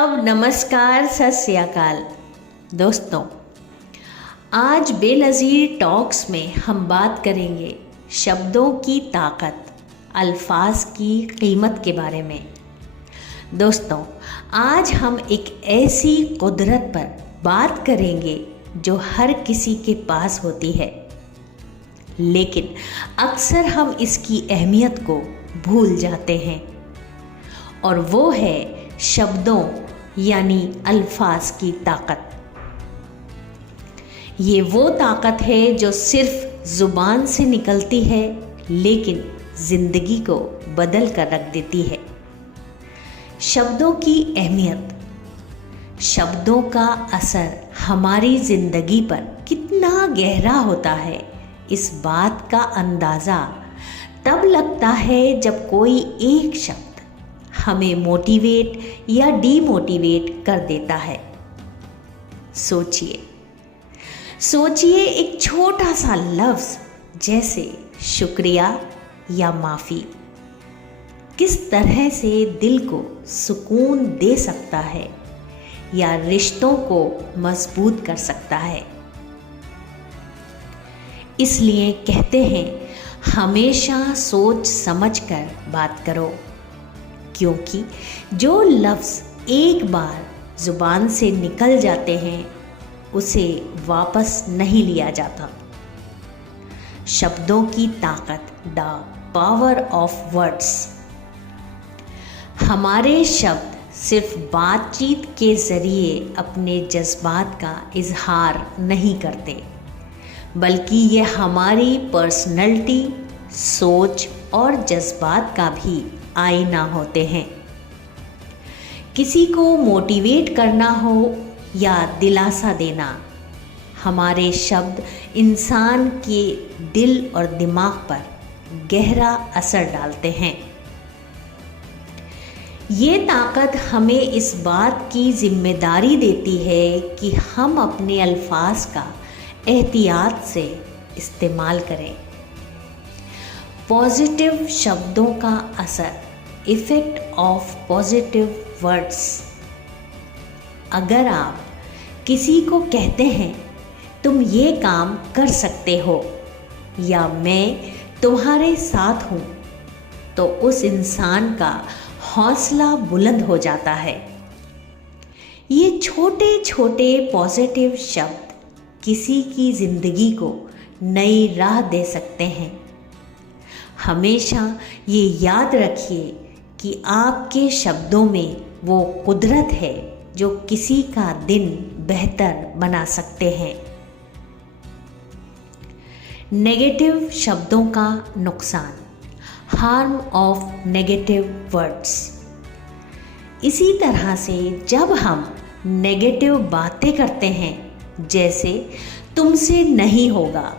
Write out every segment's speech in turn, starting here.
आदाब, नमस्कार, सत श्री अकाल। दोस्तों, आज बेनज़ीर टॉक्स में हम बात करेंगे शब्दों की ताकत, अल्फाज की कीमत के बारे में। दोस्तों, आज हम एक ऐसी कुदरत पर बात करेंगे जो हर किसी के पास होती है, लेकिन अक्सर हम इसकी अहमियत को भूल जाते हैं, और वो है शब्दों यानी अल्फाज की ताकत। ये वो ताकत है जो सिर्फ ज़ुबान से निकलती है, लेकिन ज़िंदगी को बदल कर रख देती है। शब्दों की अहमियत, शब्दों का असर हमारी ज़िंदगी पर कितना गहरा होता है, इस बात का अंदाज़ा तब लगता है जब कोई एक शब्द हमें मोटिवेट या डीमोटिवेट कर देता है। सोचिए एक छोटा सा लफ्ज़ जैसे शुक्रिया या माफ़ी किस तरह से दिल को सुकून दे सकता है या रिश्तों को मजबूत कर सकता है। इसलिए कहते हैं, हमेशा सोच समझ कर बात करो, क्योंकि जो लफ्ज़ एक बार ज़ुबान से निकल जाते हैं उसे वापस नहीं लिया जाता। शब्दों की ताकत, द पावर ऑफ वर्ड्स। हमारे शब्द सिर्फ बातचीत के ज़रिए अपने जज्बात का इजहार नहीं करते, बल्कि ये हमारी पर्सनैलिटी, सोच और जज्बात का भी आईना होते हैं। किसी को मोटिवेट करना हो या दिलासा देना, हमारे शब्द इंसान के दिल और दिमाग पर गहरा असर डालते हैं। ये ताकत हमें इस बात की जिम्मेदारी देती है कि हम अपने अल्फाज का एहतियात से इस्तेमाल करें। पॉजिटिव शब्दों का असर, इफ़ेक्ट ऑफ पॉजिटिव वर्ड्स। अगर आप किसी को कहते हैं तुम ये काम कर सकते हो या मैं तुम्हारे साथ हूँ, तो उस इंसान का हौसला बुलंद हो जाता है। ये छोटे छोटे पॉजिटिव शब्द किसी की ज़िंदगी को नई राह दे सकते हैं। हमेशा ये याद रखिए कि आपके शब्दों में वो कुदरत है जो किसी का दिन बेहतर बना सकते हैं। नेगेटिव शब्दों का नुकसान, हार्म ऑफ नेगेटिव वर्ड्स। इसी तरह से जब हम नेगेटिव बातें करते हैं, जैसे तुमसे नहीं होगा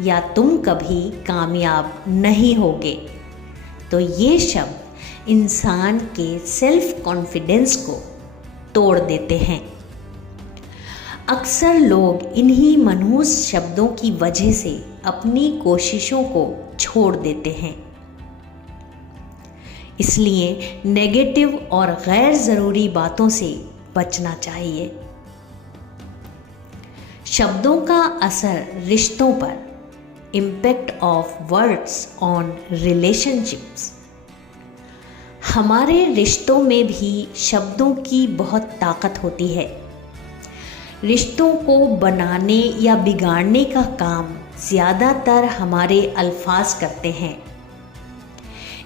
या तुम कभी कामयाब नहीं होगे, तो ये शब्द इंसान के सेल्फ कॉन्फिडेंस को तोड़ देते हैं। अक्सर लोग इन्हीं मनहूस शब्दों की वजह से अपनी कोशिशों को छोड़ देते हैं। इसलिए नेगेटिव और गैर ज़रूरी बातों से बचना चाहिए। शब्दों का असर रिश्तों पर, impact of words on relationships. हमारे रिश्तों में भी शब्दों की बहुत ताकत होती है। रिश्तों को बनाने या बिगाड़ने का काम ज़्यादातर हमारे अल्फाज करते हैं।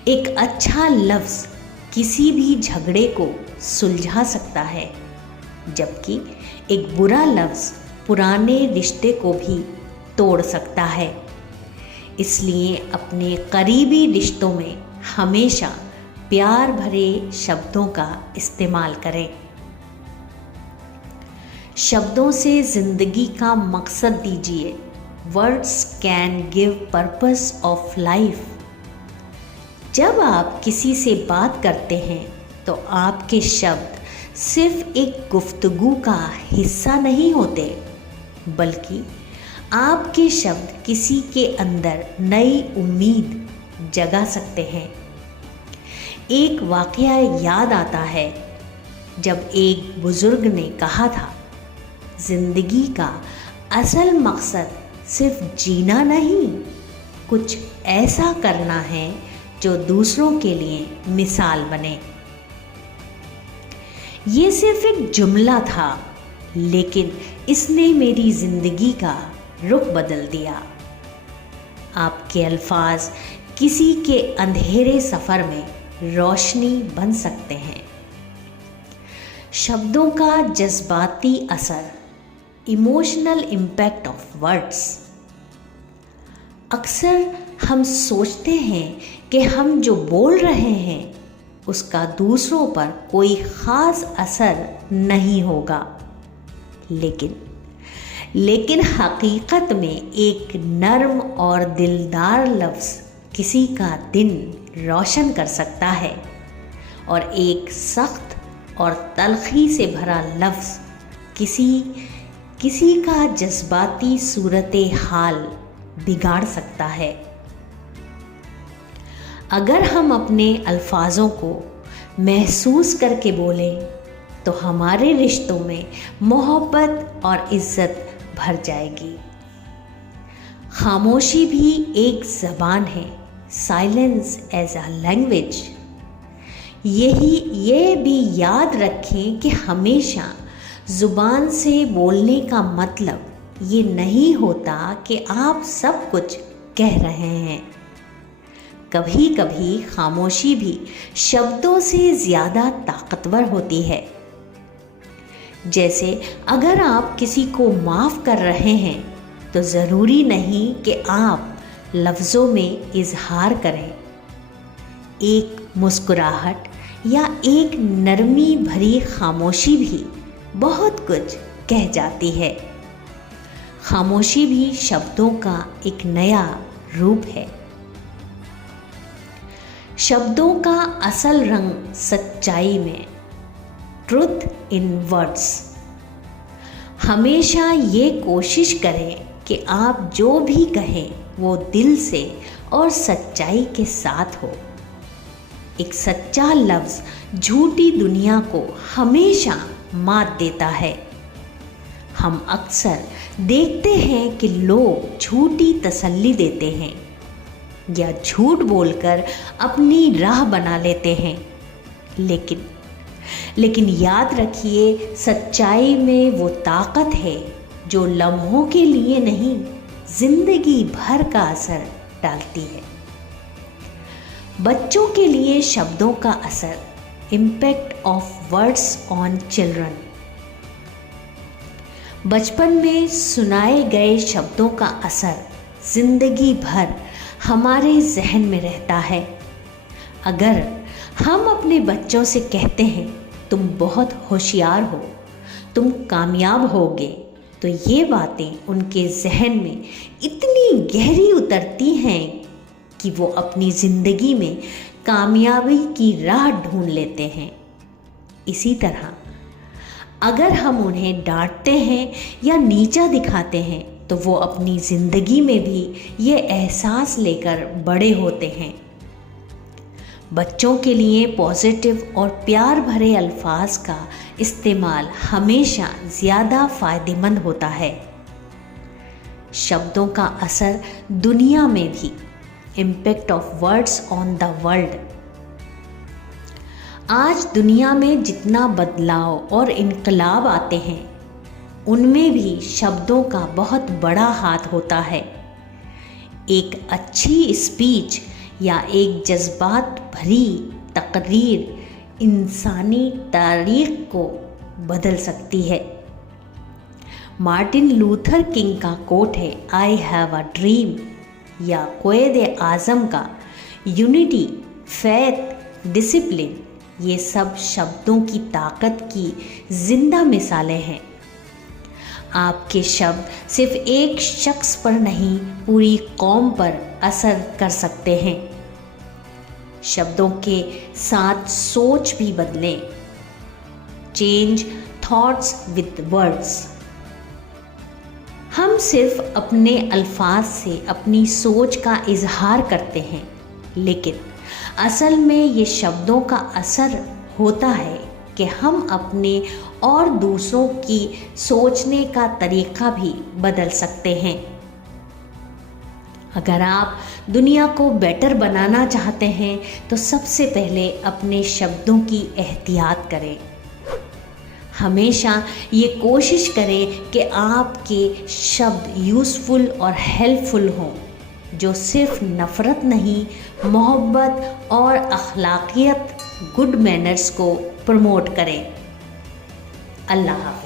एक अच्छा लफ्ज़ किसी भी झगड़े को सुलझा सकता है, जबकि एक बुरा लफ्ज़ पुराने रिश्ते को भी तोड़ सकता है। इसलिए अपने करीबी रिश्तों में हमेशा प्यार भरे शब्दों का इस्तेमाल करें। शब्दों से ज़िंदगी का मकसद दीजिए। Words can give purpose of life. जब आप किसी से बात करते हैं तो आपके शब्द सिर्फ एक गुफ्तगू का हिस्सा नहीं होते, बल्कि आपके शब्द किसी के अंदर नई उम्मीद जगा सकते हैं। एक वाक़या याद आता है। जब एक बुजुर्ग ने कहा था, जिंदगी का असल मकसद सिर्फ जीना नहीं, कुछ ऐसा करना है जो दूसरों के लिए मिसाल बने। ये सिर्फ एक जुमला था, लेकिन इसने मेरी जिंदगी का रुख बदल दिया। आपके अल्फाज किसी के अंधेरे सफर में रोशनी बन सकते हैं। शब्दों का जज्बाती असर, इमोशनल इम्पैक्ट ऑफ वर्ड्स। अक्सर हम सोचते हैं कि हम जो बोल रहे हैं उसका दूसरों पर कोई ख़ास असर नहीं होगा, लेकिन हकीकत में एक नर्म और दिलदार लफ्ज़ किसी का दिन रोशन कर सकता है, और एक सख्त और तलखी से भरा लफ्ज़ किसी का जज्बाती सूरत हाल बिगाड़ सकता है। अगर हम अपने अल्फाजों को महसूस करके बोलें तो हमारे रिश्तों में मोहब्बत और इज़्ज़त भर जाएगी। खामोशी भी एक ज़बान है, साइलेंस एज अ लैंग्वेज। ये भी याद रखें कि हमेशा ज़ुबान से बोलने का मतलब ये नहीं होता कि आप सब कुछ कह रहे हैं। कभी कभी खामोशी भी शब्दों से ज़्यादा ताकतवर होती है। जैसे अगर आप किसी को माफ़ कर रहे हैं तो ज़रूरी नहीं कि आप लफ्ज़ों में इजहार करें। एक मुस्कुराहट या एक नरमी भरी खामोशी भी बहुत कुछ कह जाती है। खामोशी भी शब्दों का एक नया रूप है। शब्दों का असल रंग सच्चाई में, ट्रुथ इन वर्ड्स। हमेशा ये कोशिश करें कि आप जो भी कहें वो दिल से और सच्चाई के साथ हो। एक सच्चा लफ्ज़ झूठी दुनिया को हमेशा मात देता है। हम अक्सर देखते हैं कि लोग झूठी तसल्ली देते हैं या झूठ बोलकर अपनी राह बना लेते हैं, लेकिन याद रखिए, सच्चाई में वो ताकत है जो लम्हों के लिए नहीं, जिंदगी भर का असर डालती है। बच्चों के लिए शब्दों का असर, impact of words on children. बचपन में सुनाए गए शब्दों का असर जिंदगी भर हमारे जहन में रहता है। अगर हम अपने बच्चों से कहते हैं तुम बहुत होशियार हो, तुम कामयाब होगे, तो ये बातें उनके जहन में इतनी गहरी उतरती हैं कि वो अपनी ज़िंदगी में कामयाबी की राह ढूंढ लेते हैं। इसी तरह अगर हम उन्हें डांटते हैं या नीचा दिखाते हैं तो वो अपनी ज़िंदगी में भी ये एहसास लेकर बड़े होते हैं। बच्चों के लिए पॉजिटिव और प्यार भरे अल्फाज का इस्तेमाल हमेशा ज़्यादा फ़ायदेमंद होता है। शब्दों का असर दुनिया में भी, impact of words on the world. आज दुनिया में जितना बदलाव और इनकलाब आते हैं उनमें भी शब्दों का बहुत बड़ा हाथ होता है। एक अच्छी स्पीच या एक जज्बात भरी तकरीर इंसानी तारीख को बदल सकती है। मार्टिन लूथर किंग का कोट है, आई हैव अ ड्रीम, या क़ुऐद आज़म का यूनिटी, फैथ, डिसिप्लिन। ये सब शब्दों की ताकत की जिंदा मिसालें हैं। आपके शब्द सिर्फ एक शख्स पर नहीं, पूरी कौम पर असर कर सकते हैं। शब्दों के साथ सोच भी बदलें। Change thoughts with words. हम सिर्फ अपने अल्फाज से अपनी सोच का इजहार करते हैं, लेकिन असल में ये शब्दों का असर होता है कि हम अपने और दूसरों की सोचने का तरीका भी बदल सकते हैं। अगर आप दुनिया को बेटर बनाना चाहते हैं तो सबसे पहले अपने शब्दों की एहतियात करें। हमेशा ये कोशिश करें कि आपके शब्द यूज़फुल और हेल्पफुल हों, जो सिर्फ नफ़रत नहीं, मोहब्बत और अखलाकियत, गुड मैनर्स को प्रमोट करें। अल्लाह हाफ़िज़।